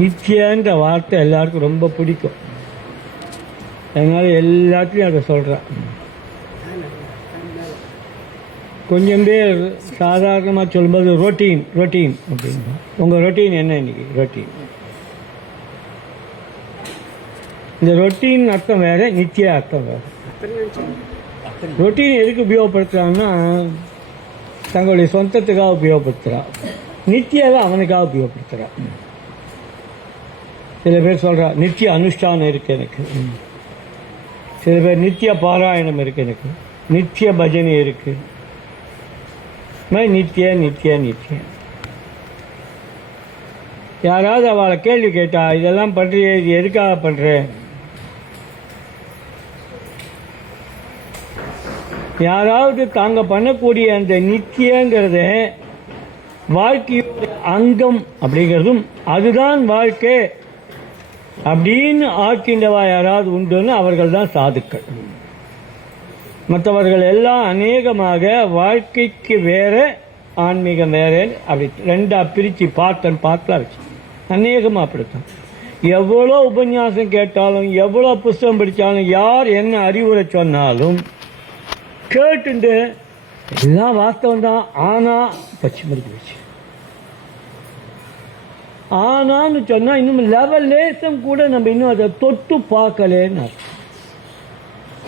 நிச்சயன்ற வார்த்தை எல்லாருக்கும் ரொம்ப பிடிக்கும், அதனால எல்லாத்தையும் அதை சொல்கிறேன். கொஞ்சம் பேர் சாதாரணமாக சொல்லும்போது ரொட்டீன் ரொட்டீன் அப்படின்னா, உங்கள் ரொட்டீன் என்ன இன்னைக்கு? ரொட்டீன். இந்த ரொட்டீன் அர்த்தம் வேறு, நித்திய அர்த்தம் வேறு. ரொட்டீன் எதுக்கு உபயோகப்படுத்துகிறான்னா தங்களுடைய சொந்தத்துக்காக உபயோகப்படுத்துகிறான், நித்தியாவை அவனுக்காக உபயோகப்படுத்துகிறான். சில பேர் சொல்கிறா நித்திய அனுஷ்டானம் இருக்குது எனக்கு, சில பேர் நித்திய பாராயணம் இருக்குது எனக்கு, நித்திய பஜனை இருக்குது, நித்திய நித்திய நித்திய. யாராவது அவளை கேள்வி கேட்டா இதெல்லாம் பண்ணுறிய, இது எதுக்காக பண்ணுறேன்? யாராவது தாங்க பண்ணக்கூடிய அந்த நித்தியங்கிறத வாழ்க்கையோட அங்கம் அப்படிங்கிறதும் அதுதான் வாழ்க்கை அப்படின்னு ஆக்கின்றவா யாராவது உண்டுன்னு அவர்கள் தான் சாதுக்கள். மற்றவர்கள் எல்லாம் அநேகமாக வாழ்க்கைக்கு வேற ஆன்மீகம் வேற அப்படி ரெண்டா பிரித்து பார்க்கலாம் வச்சு அநேகமாக அப்படித்தான். எவ்வளோ உபன்யாசம் கேட்டாலும் எவ்வளோ புஸ்தகம் படித்தாலும் யார் என்ன அறிவுரை சொன்னாலும் கேட்டுண்டு எல்லாம் வாஸ்தவம் தான், ஆனால் பச்சை மறுக்கு வச்சு ஆனான்னு சொன்னால் இன்னும் லெவல் லேசம் கூட நம்ம இன்னும் அதை தொட்டு பார்க்கலேன்னு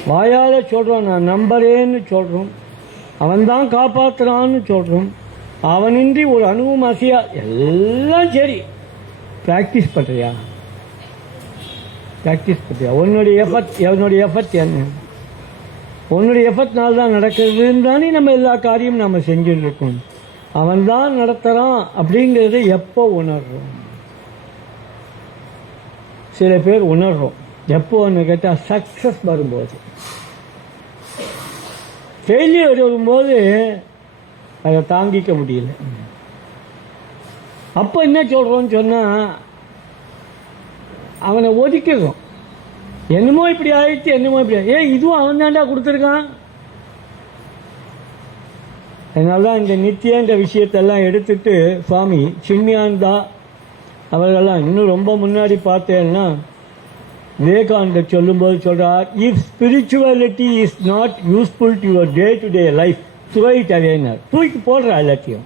வாயால் சொல்கிறோம், நான் நம்புறேன்னு சொல்கிறோம், அவன்தான் காப்பாற்றுறான்னு சொல்கிறோம், அவனின்றி ஒரு அணுவும் அசையா, எல்லாம் சரி. ப்ராக்டிஸ் பண்ணுறியா? ப்ராக்டிஸ் பண்ணுறியா? என்னுடைய எஃபர்ட் என்ன? உன்னுடைய எஃபர்ட்னால தான் நடக்கிறதுன்னு தானே நம்ம எல்லா காரியமும் நம்ம செஞ்சுட்டு இருக்கோம். அவன் தான் நடத்துகிறான் அப்படிங்கிறத எப்போ உணர்றோம்? சில பேர் உணர்றோம் எப்போன்னு கேட்டால் சக்ஸஸ் வரும்போது. ஃபெயிலியர் வரும்போது அதை தாங்கிக்க முடியல. அப்போ என்ன சொல்கிறோன்னு சொன்னால் அவனை ஒதுக்கிறோம். என்னமோ இப்படி ஆயிடுச்சு, என்னமோ இப்படி இதுவும் அவன் தாண்டா கொடுத்துருக்கான். அதனால தான் இந்த நித்தியன்ற விஷயத்தெல்லாம் எடுத்துட்டு சுவாமி சின்மயானந்தா அவர்களெல்லாம் இன்னும் ரொம்ப முன்னாடி பார்த்தேன்னா விவேகானந்தர் சொல்லும்போது சொல்றார், if spirituality is not useful to your day to day life throw it அவேனர். தூக்கி போடுற எல்லாத்தையும்.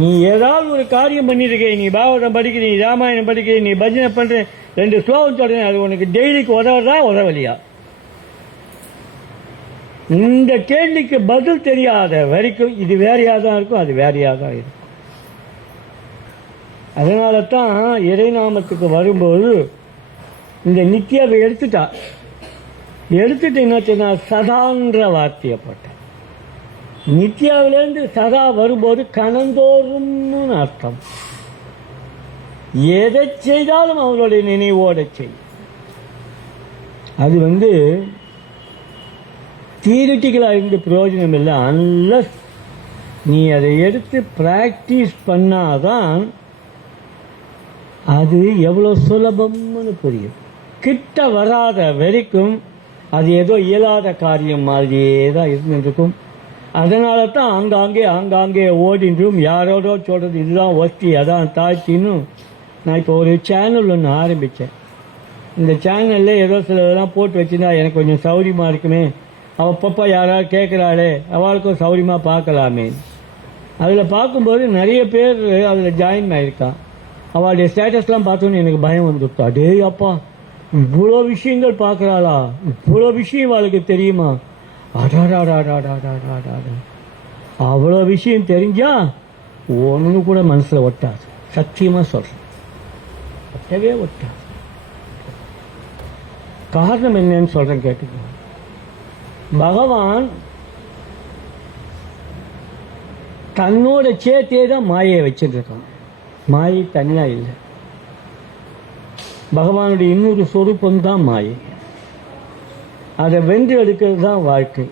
நீ ஏதாவது ஒரு காரியம் பண்ணிருக்க, நீ பாகவதம் படிக்கிற, நீ ராமாயணம் படிக்கிற, நீ பஜனை பண்ற, 2 ஸ்லோகம் சொல்றேன், அது உனக்கு டெய்லிக்கு உதவுறதா உதவலையா? இந்த கேள்விக்கு பதில் தெரியாத வரைக்கும் இது வேறையா தான் இருக்கும், அது வேறையா தான் இருக்கும். அதனால தான் இறைநாமத்துக்கு வரும்போது இந்த நித்தியாவை எடுத்துட்டு என்ன சதான்ற வார்த்தையை போட்டேன். நித்தியாவிலேருந்து சதா வரும்போது கணந்தோறும்னு அர்த்தம். எதை செய்தாலும் அவங்களுடைய நினைவோட செய். அது தியரிட்டிக்கலாக இருந்து பிரயோஜனம் இல்லை. அன்லஸ் நீ அதை எடுத்து பிராக்டிஸ் பண்ணாதான் அது எவ்வளோ சுலபம்னு புரியும். கிட்ட வராத வரைக்கும் அது ஏதோ இயலாத காரியம் மாதிரியே தான் இருந்துருக்கும். அதனால தான் ஆங்காங்கே ஓடின்றும் யாரோடோ சொல்கிறது இதுதான் ஒஸ்தி, அதான் தாழ்த்தின்னு. நான் இப்போ ஒரு சேனல் ஒன்று ஆரம்பித்தேன். இந்த சேனலில் ஏதோ சிலதெல்லாம் போட்டு வச்சுருந்தா எனக்கு கொஞ்சம் சௌரியமாக இருக்குமே, அப்பப்போ யாராவது கேட்குறாளே அவளுக்கும் சௌரியமாக பார்க்கலாமே. அதில் பார்க்கும்போது நிறைய பேர் அதில் ஜாயின் ஆகிருக்கான். அவளுடைய ஸ்டேட்டஸ்லாம் பார்த்தோன்னு எனக்கு பயம் வந்துடுச்சு. அடே அப்பா, இவ்வளோ விஷயங்கள் பார்க்குறாளா, இவ்வளோ விஷயம் அவளுக்கு தெரியுமா, அடாடாடாடாடாடாடா, அவ்வளோ விஷயம் தெரிஞ்சா ஒன்று கூட மனசில் ஒட்டாது. சத்தியமாக சொல்கிறேன், ஒட்டவே ஒட்டாது. காரணம் என்னன்னு சொல்கிறேன் கேட்டுக்கோ. பகவான் தன்னோட சேர்த்தே தான் மாயை வச்சுட்டு இருக்கான். மாயை தனியா இல்லை. பகவானுடைய இன்னொரு சொரூபம் தான் மாயை. அதை வென்று எடுக்கிறது தான் வாழ்க்கை.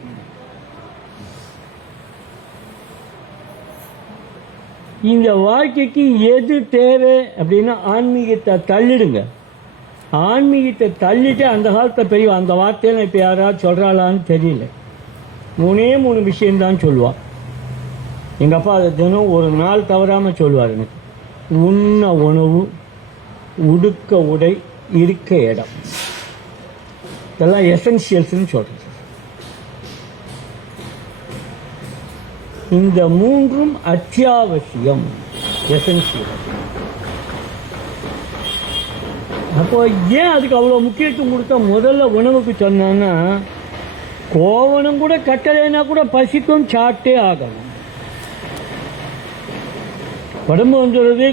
இந்த வாழ்க்கைக்கு எது தேவை அப்படின்னா ஆன்மீகத்தை தள்ளிடுங்க. ஆன்மீகத்தை தள்ளிட்டு அந்த காலத்தை பெரிய அந்த வார்த்தையில இப்போ யாராவது சொல்கிறாளான்னு தெரியல. 3 விஷயம்தான் சொல்லுவாள். எங்கள் அப்பா அதை தினம் ஒரு நாள் தவறாமல் சொல்லுவார். எனக்கு உண்ண உணவு, உடுக்க உடை, இருக்க இடம், இதெல்லாம் எசென்சியல்ஸ்ன்னு சொல்கிறது. இந்த 3ம் அத்தியாவசியம், எசென்சியல். அப்போ ஏன் அதுக்கு அவ்வளோ முக்கியத்துவம் கொடுத்தா முதல்ல உணவுக்கு சொன்னான்னா, கோவணம் கூட கட்டலைன்னா கூட பசிக்கும், சாப்பிட்டே ஆகணும். உடம்பு வந்துடுறது,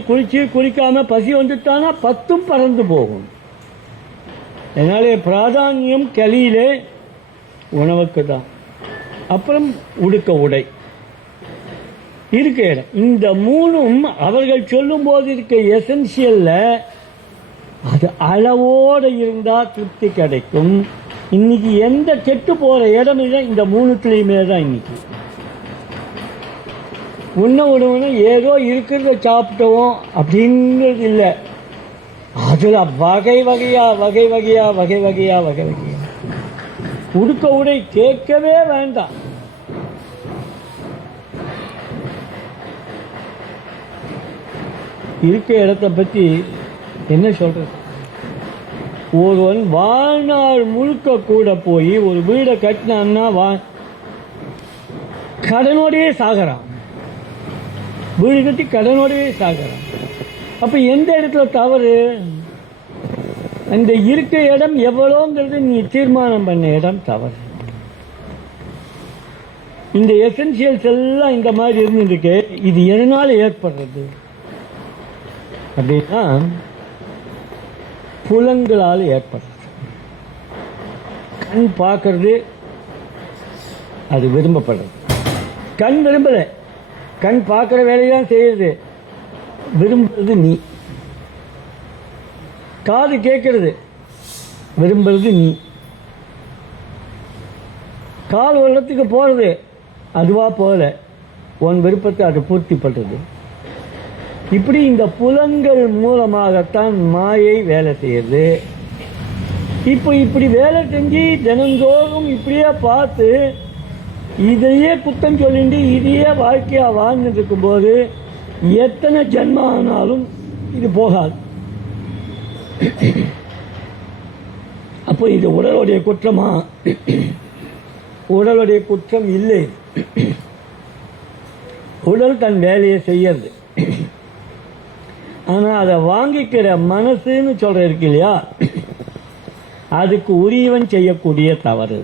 குளிக்காம பசி வந்துட்டானா 10ம் பறந்து போகும். அதனாலே பிராதானியம் கலியிலே உணவுக்கு தான். அப்புறம் உடுக்க உடை, இருக்க இடம். இந்த 3ம் அவர்கள் சொல்லும் போது இருக்க எசென்சியல்ல அது அளவோடு இருந்தால் திருப்தி கிடைக்கும். இன்னைக்கு எந்த கெட்டு போற இடம் இல்லை, இந்த 3த்துலையுமே தான். இன்னைக்கு உணவுன்னு ஏதோ இருக்கிறத சாப்பிட்டோம் அப்படிங்கிறது இல்லை. அதுல வகை வகையா உடுக்க உடை கேட்கவே வேண்டாம். இருக்க இடத்தை பத்தி என்ன சொல்றது? ஒருவன் வாழ்நாள் முழுக்க கூட போய் ஒரு வீடை கட்டினான்னா கடனோடையே சாகிறான். வீடு கட்டி கடனோடையே சாகிறான். அப்ப எந்த இடத்துல தவறு? அந்த இருக்க இடம் எவ்வளோங்கிறது நீ தீர்மானம் பண்ண இடம் தவறு. இந்த எசென்சியல்ஸ் எல்லாம் இந்த மாதிரி இருந்துருக்கு. இது எதனால ஏற்படுறது அப்படின்னா புலன்களால் ஏற்படுறது. கண் பார்க்கறது, அது விரும்பப்படுறது. கண் விரும்பல, கண் பார்க்கிற வேலையெல்லாம் செய்யறது, விரும்புறது நீ. காது கேட்கறது, விரும்புறது நீ. கால் வெள்ளத்துக்கு போறது, அதுவா போல உன் விருப்பத்தை அது பூர்த்தி பண்றது. இப்படி இந்த புலன்கள் மூலமாகத்தான் மாயை வேலை செய்யுது. இப்போ இப்படி வேலை செஞ்சு தினந்தோறும் இப்படியே பார்த்து இதையே குத்தம் சொல்லிட்டு இதையே வாழ்க்கையா வாழ்ந்துட்டு இருக்கும்போது எத்தனை ஜென்மம் ஆனாலும் இது போகாது. அப்போ இது உடலுடைய குற்றமா? உடலுடைய குற்றம் இல்லை. உடல் தன் வேலையை செய்யறது. ஆனா அதை வாங்கிக்கிற மனசுன்னு சொல்ற இருக்கு இல்லையா, அதுக்கு உரியவன் செய்யக்கூடிய தவறு.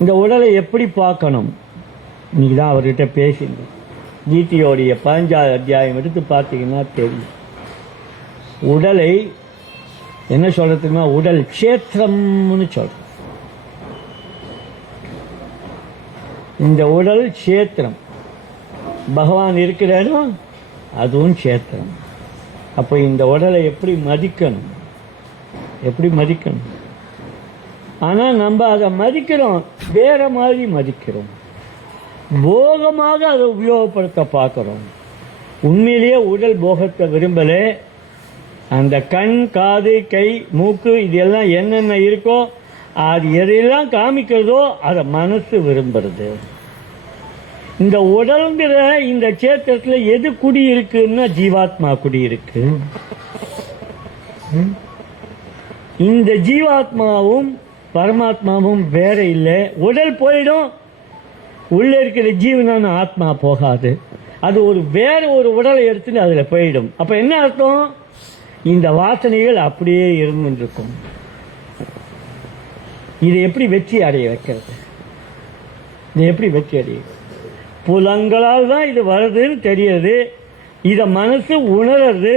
இந்த உடலை எப்படி பார்க்கணும்? இன்னைக்கு தான் அவர்கிட்ட பேசுங்க. கீதையோடைய 15வது அத்தியாயம் எடுத்து பார்த்தீங்கன்னா தெரியும். உடலை என்ன சொல்றதுன்னா, உடல் க்ஷேத்திரம்னு சொல்ற. இந்த உடல் க்ஷேத்திரம், பகவான் இருக்கிற இடம் அதுவும் க்ஷேத்திரம். அப்போ இந்த உடலை எப்படி மதிக்கணும்? எப்படி மதிக்கணும்? ஆனா நம்ம அதை மதிக்கிறோம், வேற மாதிரி மதிக்கிறோம். போகமாக அதை உபயோகப்படுத்த பார்க்கிறோம். உண்மையிலேயே உடல் போகத்தை விரும்பல. அந்த கண், காது, கை, மூக்கு இதெல்லாம் என்னென்ன இருக்கோ அது எதையெல்லாம் காமிக்கிறதோ அதை மனசு விரும்புறது. இந்த உடல்ங்கிற இந்த சேத்திரத்துல எது குடி இருக்குன்னா ஜீவாத்மா குடி இருக்கு. இந்த ஜீவாத்மாவும் பரமாத்மாவும் வேற இல்லை. உடல் போயிடும், உள்ள இருக்கிற ஜீவனான ஆத்மா போகாது. அது வேற ஒரு உடலை எடுத்துட்டு அதுல போயிடும். அப்ப என்ன அர்த்தம்? இந்த வாசனைகள் அப்படியே இருந்துருக்கும். இதை எப்படி வெற்றி அடைய வைக்கிறது? இதை எப்படி வெற்றி அடைய? புலங்களால் தான் இது வருதுன்னு தெரியுது. இத மனசு உணர்றது,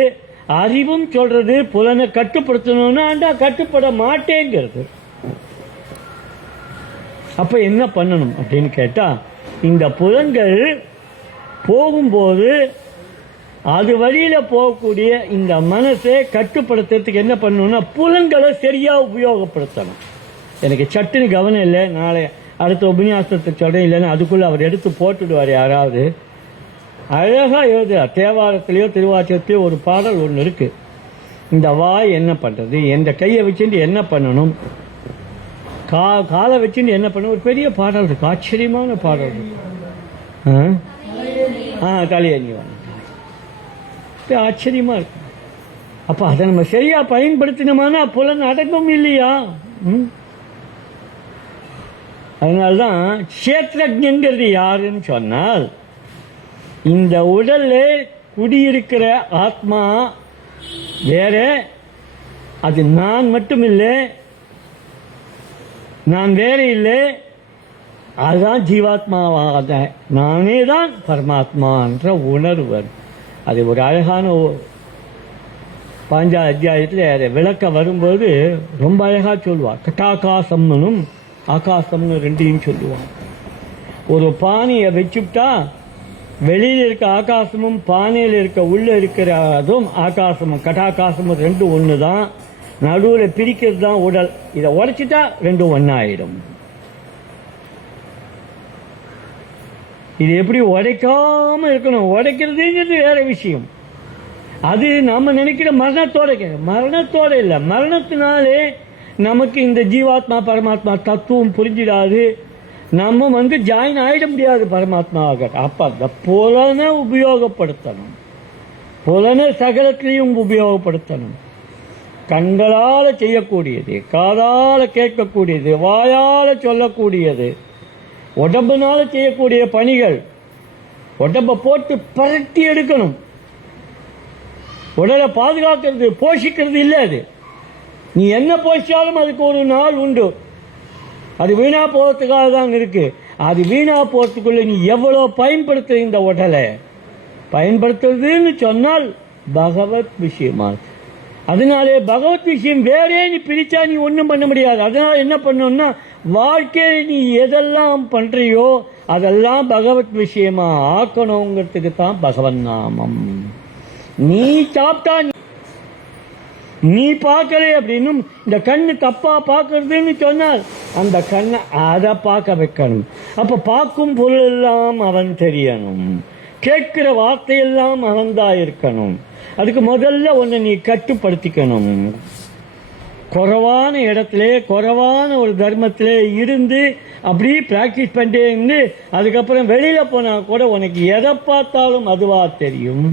அறிவும் சொல்றது புலனை கட்டுப்படுத்தணும்னா கட்டுப்பட மாட்டேங்கிறது. அப்ப என்ன பண்ணணும் அப்படின்னு கேட்டா, இந்த புலன்கள் போகும்போது அது வழியில போகக்கூடிய இந்த மனசை கட்டுப்படுத்துறதுக்கு என்ன பண்ணணும்னா புலன்களை சரியா உபயோகப்படுத்தணும். எனக்கு சட்டுன்னு கவனம் இல்லை, நாளை அடுத்த உபன்யாசத்தை சொல்கிறேன், இல்லைன்னா அதுக்குள்ளே அவர் எடுத்து போட்டுடுவார் யாராவது. அழகாக எழுதுறார். தேவாரத்திலேயோ திருவாச்சகத்திலேயோ ஒரு பாடல் ஒன்று இருக்குது. இந்த வாய் என்ன பண்ணுறது, எந்த கையை வச்சுட்டு என்ன பண்ணணும், காலை வச்சுட்டு என்ன பண்ணணும், ஒரு பெரிய பாடல் இருக்குது, ஆச்சரியமான பாடல் இருக்கு. தலையணிவான் ஆச்சரியமாக இருக்கு. அப்போ அதை நம்ம சரியாக பயன்படுத்தினோம்னா புலன் அடங்கும் இல்லையா? அதனால்தான் கஷேத்ரஜ்ஞங்கிறது யாருன்னு சொன்னால், இந்த உடல்ல குடியிருக்கிற ஆத்மா வேற, அது நான் மட்டும் இல்லை, நான் வேற இல்லை, அதுதான் ஜீவாத்மாவாக நானே தான் பரமாத்மா என்ற உணர்வு. அது ஒரு அழகான 5ஆம் அத்தியாயத்தில் அதை விளக்க வரும்போது ரொம்ப அழகாக சொல்லுவார். கட்டாகாசம்னும் ஆகாசம்னு ரெண்டையும் சொல்லுவான். ஒரு பானையை வச்சுட்டா வெளியில் இருக்க ஆகாசமும் பானையில் இருக்க உள்ள இருக்கிற அதுவும் ஆகாசமும் கட்டாகாசமும் ரெண்டும் ஒன்று தான். நடுவில் பிரிக்கிறது தான் உடல். இதை உடைச்சிட்டா ரெண்டும் ஒன்றாயிடும். இது எப்படி உடைக்காம இருக்கணும், உடைக்கிறதுங்கிறது வேற விஷயம். அது நம்ம நினைக்கிற மரணத்தோட இல்லை. மரணத்தினாலே நமக்கு இந்த ஜீவாத்மா பரமாத்மா தத்துவம் புரிஞ்சிடாது. நம்ம ஜாயின் ஆயிட முடியாது பரமாத்மாவாக. அப்ப அந்த புலனை உபயோகப்படுத்தணும், புலனை சகலத்திலையும் உபயோகப்படுத்தணும். கண்களால் செய்யக்கூடியது, காதால கேட்கக்கூடியது, வாயால சொல்லக்கூடியது, உடம்புனால செய்யக்கூடிய பணிகள், உடம்பை போட்டு பரட்டி எடுக்கணும். உடலை பாதுகாக்கிறது போஷிக்கிறது இல்லை. அது நீ என்ன போஷிச்சாலும் அதுக்கு ஒரு நாள் உண்டு. அது வீணா போகிறதுக்காக தான் இருக்கு. அது வீணா போகிறதுக்குள்ள நீ எவ்வளோ பயன்படுத்துற இந்த உடலை பயன்படுத்துறதுன்னு சொன்னால் பகவத் விஷயமா. அதனாலே பகவத் விஷயம் வேறே நீ பிரிச்சா நீ ஒன்றும் பண்ண முடியாது. அதனால என்ன பண்ணணும்னா, வாழ்க்கையை நீ எதெல்லாம் பண்றியோ அதெல்லாம் பகவத் விஷயமா ஆக்கணுங்கிறதுக்கு தான் பகவன் நாமம். நீ சாப்பிட்டா நீ பார்க்கல அப்படின்னும் இந்த கண்ணு தப்பா பார்க்கறதுன்னு சொன்னால் அந்த கண்ணை அதை பார்க்க வைக்கணும். அப்ப பார்க்கும் பொருள் எல்லாம் அவன் தெரியணும், கேட்கிற வார்த்தையெல்லாம் அவன்தான் இருக்கணும். அதுக்கு முதல்ல ஒன்று நீ கட்டுப்படுத்திக்கணும். குறைவான இடத்துல குறைவான ஒரு தர்மத்திலே இருந்து அப்படி பிராக்டிஸ் பண்ணிட்டே இருந்து அதுக்கப்புறம் வெளியில போனா கூட உனக்கு எதை பார்த்தாலும் அதுவா தெரியும்,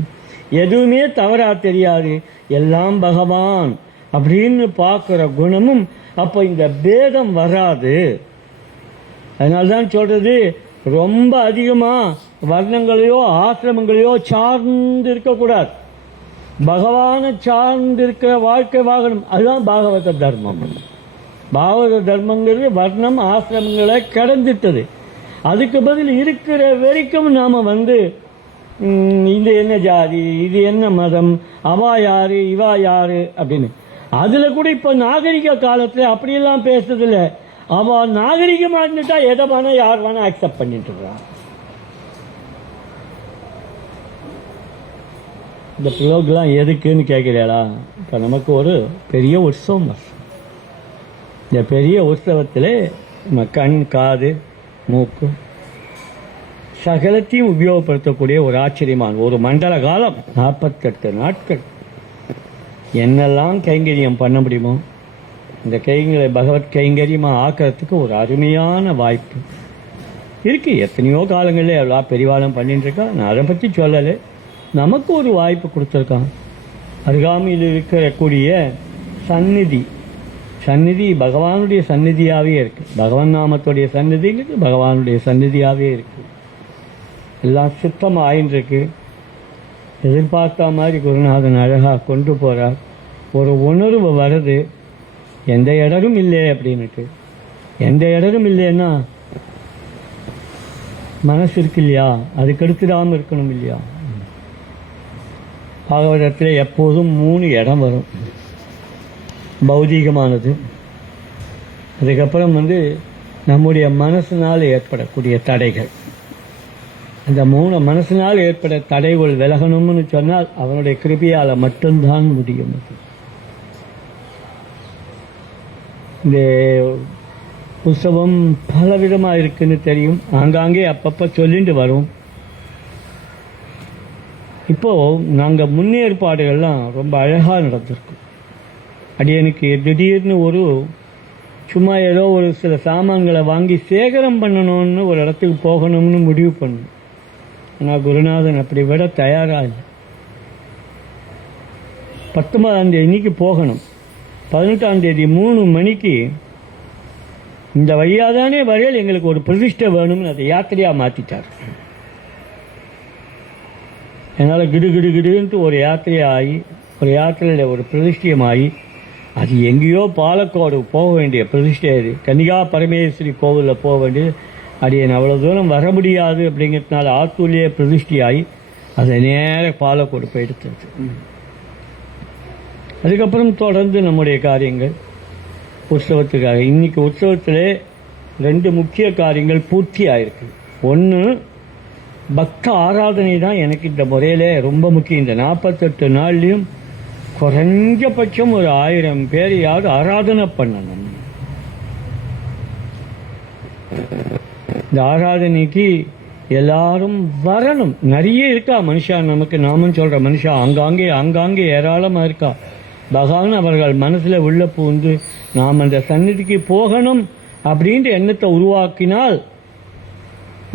எதுவுமே தவறா தெரியாது, எல்லாம் பகவான் அப்படின்னு பார்க்கிற குணமும் அப்போ இந்த பேதம் வராது. அதனால்தான் சொல்றது, ரொம்ப அதிகமா வர்ணங்களையோ ஆசிரமங்களையோ சார்ந்து இருக்கக்கூடாது. பகவானை சார்ந்து இருக்கிற வாழ்க்கை வாகனம், அதுதான் பாகவத தர்மம். பாகவத தர்மங்கிறது வர்ணம் ஆசிரமங்களை கடந்துட்டது. அதுக்கு பதில் இருக்கிற வரைக்கும் நாம இது என்ன ஜாதி, இது என்ன மதம், அவா யாரு இவா யாரு அப்படின்னு. அதுல கூட இப்ப நாகரிக காலத்துல அப்படியெல்லாம் பேசுறதில்ல. அவ நாகரிகமா இருந்துட்டா எதை வேணா யார் வேணா அக்செப்ட் பண்ணிட்டு இருக்கான். இந்த ப்ரோக்ராம் எதுக்குன்னு கேட்கிறீங்களா? இப்போ நமக்கு ஒரு பெரிய உற்சவம். இந்த பெரிய உற்சவத்தில் நம்ம கண் காது மூக்கு சகலத்தையும் உபயோகப்படுத்தக்கூடிய ஒரு ஆச்சரியமான ஒரு மண்டல காலம் 48 நாட்கள் என்னெல்லாம் கைங்கரியம் பண்ண முடியுமோ இந்த கைங்களை பகவத் கைங்கரியமாக ஆக்கிறதுக்கு ஒரு அருமையான வாய்ப்பு இருக்குது. எத்தனையோ காலங்களில் எவ்வளோ பெரிவாளம் பண்ணிட்டு இருக்கா. நான் அதை பற்றி சொல்லலை. நமக்கு ஒரு வாய்ப்பு கொடுத்துருக்கான். அருகாமையில் இருக்கக்கூடிய சந்நிதி பகவானுடைய சந்நிதியாகவே இருக்கு. பகவான் நாமத்துடைய சந்நிதிங்கிறது பகவானுடைய சந்நிதியாகவே இருக்கு. எல்லாம் சுத்தமாக ஆயின்றிருக்கு. எதிர்பார்த்த மாதிரி குருநாதன் அழகாக கொண்டு போகிறார். ஒரு உணர்வு வருது, எந்த இடரும் இல்லை அப்படின்னுட்டு. எந்த இடரும் இல்லைன்னா மனசு இருக்கு இல்லையா, அது கெடுத்துடாமல் இருக்கணும் இல்லையா. பாகவதத்தில் எப்போதும் 3 இடம் வரும். பௌதீகமானது, அதுக்கப்புறம் நம்முடைய மனசினால் ஏற்படக்கூடிய தடைகள். அந்த 3 மனசினால் ஏற்பட தடைகள் விலகணும்னு சொன்னால் அவனுடைய கிருபையால் மட்டும்தான் முடியும். இந்த உற்சவம் பலவிதமாக இருக்குன்னு தெரியும். ஆங்காங்கே அப்பப்போ சொல்லிட்டு வரும். இப்போது நாங்கள் முன்னேற்பாடுகள்லாம் ரொம்ப அழகாக நடந்திருக்கும். அடியனுக்கு திடீர்னு சும்மா ஏதோ ஒரு சில சாமான்களை வாங்கி சேகரம் பண்ணணும்னு ஒரு இடத்துக்கு போகணும்னு முடிவு பண்ணணும். ஆனால் குருநாதன் அப்படி விட தயாராக இல்லை. 19ஆம் தேதி இன்னைக்கு போகணும். 18ஆம் தேதி 3 மணிக்கு இந்த வழியாக தானே வரையில் எங்களுக்கு ஒரு பிரதிஷ்டை வேணும்னு அதை யாத்திரையாக மாற்றிட்டார். என்னால் கிடுன்ட்டு ஒரு யாத்திரையாகி ஒரு யாத்திரையில் ஒரு பிரதிஷ்டியமாகி அது எங்கேயோ பாலக்காடு போக வேண்டிய பிரதிஷ்டை. அது கன்னிகா பரமேஸ்வரி கோவிலில் போக வேண்டியது. அடியன் அவ்வளோ தூரம் வர முடியாது அப்படிங்கிறதுனால ஆத்தூர்லேயே பிரதிஷ்டியாகி அதை நேர பாலக்காடு போய் எடுத்துருச்சு. அதுக்கப்புறம் தொடர்ந்து நம்முடைய காரியங்கள் உற்சவத்துக்காக. இன்னைக்கு உற்சவத்தில் 2 முக்கிய காரியங்கள் பூர்த்தி ஆயிருக்கு. ஒன்று, பக்த ஆராதனை தான் எனக்கு இந்த முறையில் ரொம்ப முக்கியம். இந்த 48 நாள்லையும் குறைஞ்சபட்சம் ஒரு 1000 பேரையாவது ஆராதனை பண்ணணும். இந்த ஆராதனைக்கு எல்லாரும் வரணும். நிறைய இருக்கா மனுஷா, நமக்கு நாமம் சொல்ற மனுஷா ஆங்காங்கே ஏராளமாக இருக்கா. பகவான் அவர்கள் மனசில் உள்ள பூந்து நாம் அந்த சந்நிதிக்கு போகணும் அப்படின்ற எண்ணத்தை உருவாக்கினால்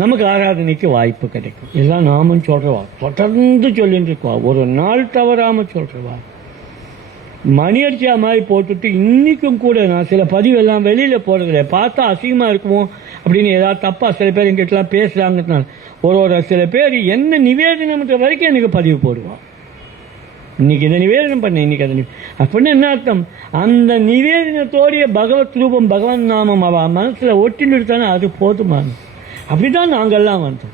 நமக்கு ஆராதனைக்கு வாய்ப்பு கிடைக்கும். எல்லாம் நாமம் சொல்றவா, தொடர்ந்து சொல்லிட்டு இருக்கவா, ஒரு நாள் தவறாம சொல்றவா. மணியடிச்சா மாதிரி போட்டுட்டு இன்னைக்கும் கூட நான் சில பதிவெல்லாம் வெளியில போறதில்லை. பார்த்தா அசிங்கமா இருக்குமோ அப்படின்னு ஏதாவது தப்பா சில பேர் எங்கிட்டலாம் பேசுறாங்க. ஒரு சில பேர் என்ன நிவேதனம் வரைக்கும் எனக்கு பதிவு போடுவான். இன்னைக்கு இதை நிவேதனம் பண்ண, இன்னைக்கு அதை அப்படின்னு என்ன அர்த்தம்? அந்த நிவேதனத்தோடைய பகவத் ரூபம் பகவான் நாமம் அவ மனசுல ஒட்டின்னு தானே அது போதுமான. அப்படித்தான் நாங்கள்லாம் வந்தோம்.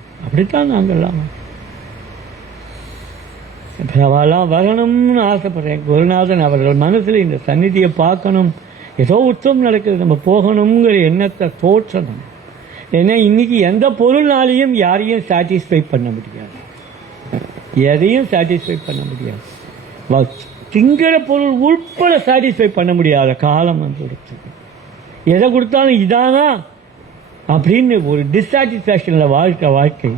அவெல்லாம் வரணும்னு ஆசைப்படுறேன். குருநாதன் அவர்கள் மனசுல இந்த சந்நிதியை பார்க்கணும், ஏதோ உற்சவம் நடக்குது, நம்ம போகணுங்கிற எண்ணத்தை தோற்றணும். ஏன்னா இன்னைக்கு எந்த பொருள்னாலையும் யாரையும் சாட்டிஸ்ஃபை பண்ண முடியாது, எதையும் சாட்டிஸ்ஃபை பண்ண முடியாது. திங்கிற பொருள் உட்பட சாட்டிஸ்ஃபை பண்ண முடியாத காலம் வந்து எதை கொடுத்தாலும் இதானா அப்படின்னு ஒரு டிஸ்சாட்டிஸ்ஃபேக்ஷன்ல வாழ்க்கை.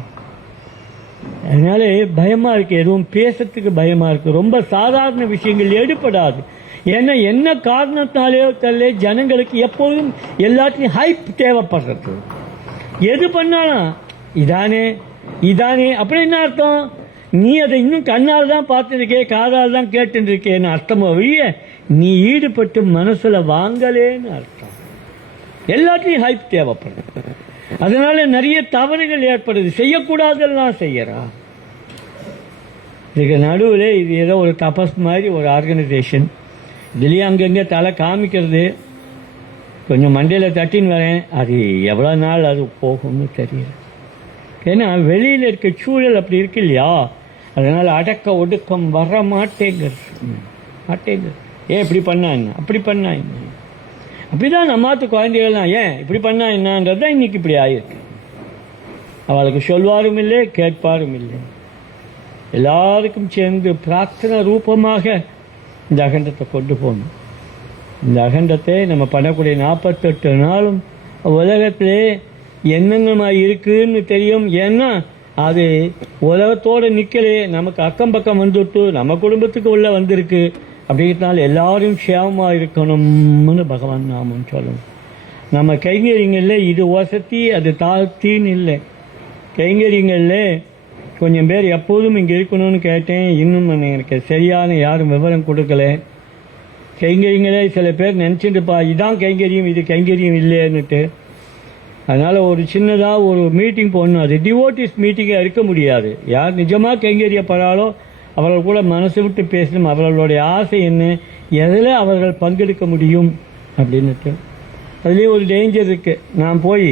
அதனால பயமா இருக்கு, எதுவும் பேசுறதுக்கு பயமா இருக்கு. ரொம்ப சாதாரண விஷயங்கள் எடுபடாது. ஏன்னா என்ன காரணத்தாலேயோ தெரியல, ஜனங்களுக்கு எப்போதும் எல்லாத்தையும் ஹைப் தேவைப்படுறது. எது பண்ணாலும் இதானே அப்படி என்ன அர்த்தம்? நீ அதை இன்னும் கண்ணால் தான் பார்த்துருக்கே, காதால் தான் கேட்டுருக்கேன்னு அர்த்தமோ வழிய நீ ஈடுபட்டு மனசுல வாங்கலேன்னு அர்த்தம். எல்லாத்தையும் ஹைப் தேவைப்படுது. அதனால நிறைய தவறுகள் ஏற்படுது. செய்யக்கூடாதெல்லாம் செய்யறா. இதுக்கு நடுவில் இது ஏதோ ஒரு தபஸ் மாதிரி ஒரு ஆர்கனைசேஷன். இதுலேயே அங்கங்கே தலை காமிக்கிறது, கொஞ்சம் மண்டையில் தட்டின்னு வரேன். அது எவ்வளோ நாள் அது போகும்னு தெரியல. ஏன்னா வெளியில் இருக்க சூழல் அப்படி இருக்கு இல்லையா, அதனால அடக்க ஒடுக்கம் வர மாட்டேங்கிறது. ஏன் இப்படி பண்ணா என்ன, அப்படி பண்ணா என்ன, அப்படிதான் நம்மாத்து குழந்தைகள்லாம் ஏன் இப்படி பண்ணா என்னன்றது தான் இன்னைக்கு இப்படி ஆயிருக்கு. அவளுக்கு சொல்வாரும் இல்லை, கேட்பாரும் இல்லை. எல்லாருக்கும் சேர்ந்து பிரார்த்தனை ரூபமாக இந்த அகண்டத்தை கொண்டு போகணும். இந்த அகண்டத்தை நம்ம பண்ணக்கூடிய 48 நாளும் உலகத்திலே என்னென்ன இருக்குன்னு தெரியும். ஏன்னா அது உலகத்தோடு நிற்கலே, நமக்கு அக்கம் பக்கம் வந்துட்டு நம்ம குடும்பத்துக்கு உள்ள வந்திருக்கு. அப்படிங்கிறதுனால எல்லாரும் க்ஷேமமாக இருக்கணும்னு பகவான் நாமம் சொல்லணும். நம்ம கைங்கரியங்களில் இது வசதி அது தாழ்த்தின்னு இல்லை. கைங்கரியங்களில் கொஞ்சம் பேர் எப்போதும் இங்கே இருக்கணும்னு கேட்டேன், இன்னும் எனக்கு சரியான யாரும் விவரம் கொடுக்கல. கைங்கரியங்களே சில பேர் நினச்சிட்டுப்பா இதான் கைங்கரியம், இது கைங்கரியம் இல்லைன்னுட்டு. அதனால் ஒரு சின்னதாக ஒரு மீட்டிங் போடணும். அது டிவோட்டிஸ் மீட்டிங்காக இருக்க முடியாது. யார் நிஜமாக கைங்கரியப்படாலோ அவர்கள் கூட மனசு விட்டு பேசணும். அவர்களுடைய ஆசை என்ன, எதில் அவர்கள் பங்கெடுக்க முடியும் அப்படின்னுட்டு. அதுலேயும் ஒரு டேஞ்சர் இருக்குது. நான் போய்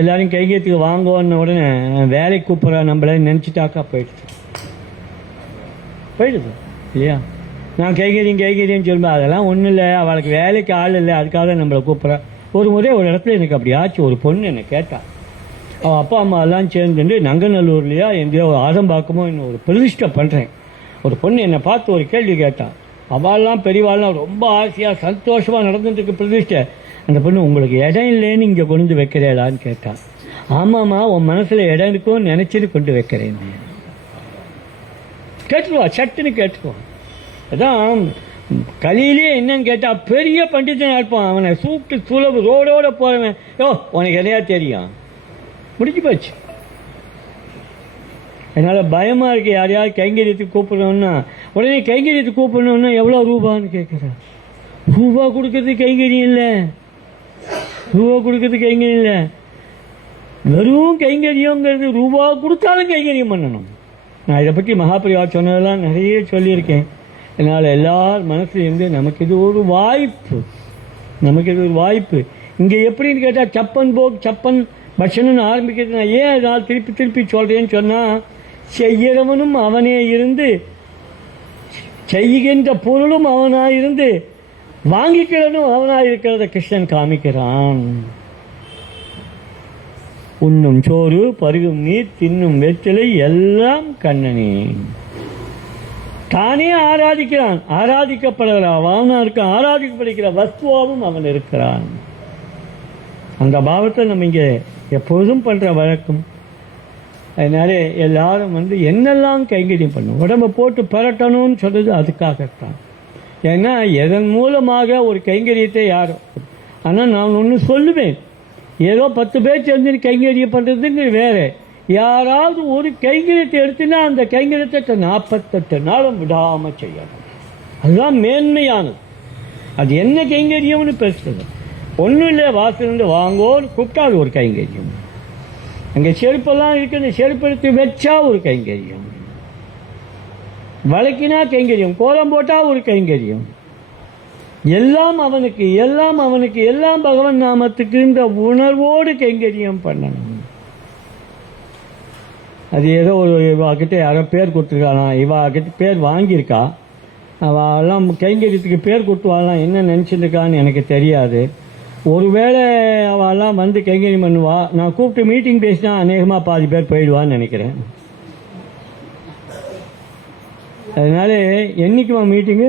எல்லாரும் கைங்கரியத்துக்கு வாங்குவோன்னு உடனே வேலைக்கு கூப்பிட்றா நம்மளே நினச்சிட்டாக்கா போயிடுது இல்லையா. நான் கைங்கரியம் சொல்லுவேன், அதெல்லாம் ஒன்றும் இல்லை, அவளுக்கு வேலைக்கு ஆள் இல்லை, அதுக்காக நம்மளை கூப்பிட்றா. ஒரு முறை ஒரு இடத்துல எனக்கு அப்படி ஆச்சு. ஒரு பொண்ணு என்னை கேட்டா, அவள் அப்பா அம்மா எல்லாம் சேர்ந்துட்டு நங்கநல்லூர்லையா எங்கேயோ ஆதம்பாக்கமோ இன்னும் ஒரு பிரதிஷ்டை பண்ணுறேன். ஒரு பொண்ணு என்னை பார்த்து ஒரு கேள்வி கேட்டான். அவள்லாம் பெரியவாள்லாம் ரொம்ப ஆசையாக சந்தோஷமாக நடந்துட்டு இருக்கு பிரதிஷ்டை. அந்த பொண்ணு உங்களுக்கு இடம் இல்லைன்னு இங்கே கொண்டு வைக்கிறேடான்னு கேட்டான். ஆமாம்மா, உன் மனசில் இடம் இருக்கும் நினச்சிட்டு கொண்டு வைக்கிறேன். கேட்டுருவா, சட்டுன்னு கேட்டுருவான். அதான் கலியிலே என்னன்னு கேட்டால் பெரிய பண்டிதனாக இருப்பான். அவனை சூட்டு சுலபு ரோடோட போகிறவன், யோ உனக்கு எதையா தெரியும், முடிஞ்சு போச்சு. அதனால் பயமாக இருக்கு. யாரையாவது கைங்கரியத்துக்கு கூப்பிடணும்னா உடனே கைங்கரியத்துக்கு கூப்பிடணும்னா எவ்வளோ ரூபான்னு கேட்குறான். ரூபா கொடுக்கறதுக்கு கைங்கரியம் இல்லை, ரூபா கொடுக்கறதுக்கு கைங்கரியம் இல்லை. வெறும் கைங்கரியங்கிறது ரூபா கொடுத்தாலும் கைங்கரியம் பண்ணணும். நான் இதை பற்றி மகாபரிவா சொன்னதெல்லாம் நிறைய சொல்லியிருக்கேன். அதனால் எல்லார் மனசுலேருந்து நமக்கு இது ஒரு வாய்ப்பு, நமக்கு இது ஒரு வாய்ப்பு. இங்கே எப்படின்னு கேட்டால் சப்பன் போக் சப்பன் பட்சணுன்னு ஆரம்பிக்கிறது. நான் ஏன் அதனால் திருப்பி திருப்பி சொல்கிறேன்னு சொன்னால், செய்கிறவனும் அவனே இருந்து, செய்கின்ற பொருளும் அவனாக இருந்து, வாங்கிக்கிறதும் அவனாக இருக்கிறத கிருஷ்ணன் காமிக்கிறான். உண்ணும் சோறு, பருகும் நீர், தின்னும் வெற்றிலை எல்லாம் கண்ணனே. தானே ஆராதிக்கிறான், ஆராதிக்கப்படுகிறான், அவனா இருக்கான். ஆராதிக்கப்படுகிற வஸ்துவாகவும் அவன் இருக்கிறான். அந்த பாவத்தை நம்ம இங்கே எப்போதும் பண்ணுற வழக்கம். அதனால எல்லாரும் என்னெல்லாம் கைங்கரியம் பண்ணும், உடம்பை போட்டு பரட்டணும்னு சொல்றது அதுக்காகத்தான். ஏன்னா எதன் மூலமாக ஒரு கைங்கரியத்தை யாரும், ஆனால் நான் ஒன்று சொல்லுவேன், ஏதோ 10 பேர் சேர்ந்து கைங்கரியம் பண்ணுறதுங்க வேறு. யாராவது ஒரு கைங்கரியத்தை எடுத்துன்னா அந்த கைங்கரியத்தை 48 நாளும் விடாமல் செய்யணும். அதுதான் மேன்மையானது. அது என்ன கைங்கரியம்னு பேசுறது ஒன்றும் இல்லை. வாசலிருந்து வாங்கோன்னு கூப்பிட்டா அது ஒரு கைங்கரியம். அங்கே செருப்பெல்லாம் இருக்கு, அந்த செருப்பு எடுத்து வச்சா ஒரு கைங்கரியம். வழக்கினா கைங்கரியம், கோலம் போட்டால் ஒரு கைங்கரியம். எல்லாம் அவனுக்கு, எல்லாம் அவனுக்கு, எல்லாம் பகவன் நாமத்துக்குன்ற உணர்வோடு கைங்கரியம் பண்ணணும். அது ஏதோ ஒரு இவாக்கிட்ட யாரோ பேர் கொடுத்துருக்கானா, இவாக்கிட்ட பேர் வாங்கியிருக்கா, அவெல்லாம் கைங்கரியத்துக்கு பேர் கொடுத்துவாலாம், என்ன நினச்சிருக்கான்னு எனக்கு தெரியாது. ஒருவேளை அவெல்லாம் கைங்கரியம் பண்ணுவா, நான் கூப்பிட்டு மீட்டிங் பேசினா அநேகமாக பாதி பேர் போயிடுவான்னு நினைக்கிறேன். அதனால என்னைக்குமா மீட்டிங்கு?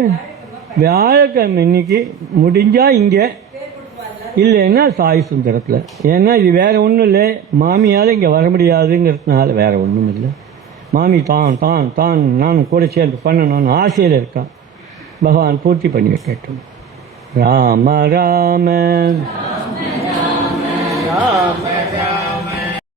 வியாழக்கிழமை இன்னைக்கு முடிஞ்சால் இங்கே, இல்லைன்னா சாய் சுந்தரத்தில். ஏன்னா இது வேறு ஒன்றும் இல்லை, மாமியால் இங்கே வர முடியாதுங்கிறதுனால வேறு ஒன்றும் இல்லை. மாமி தான் தான் தான் நான் கூட சேர்ந்து பண்ணணும்னு ஆசையில் இருக்கான். பகவான் பூர்த்தி பண்ணி வைக்கட்டும். ராம ராம ராம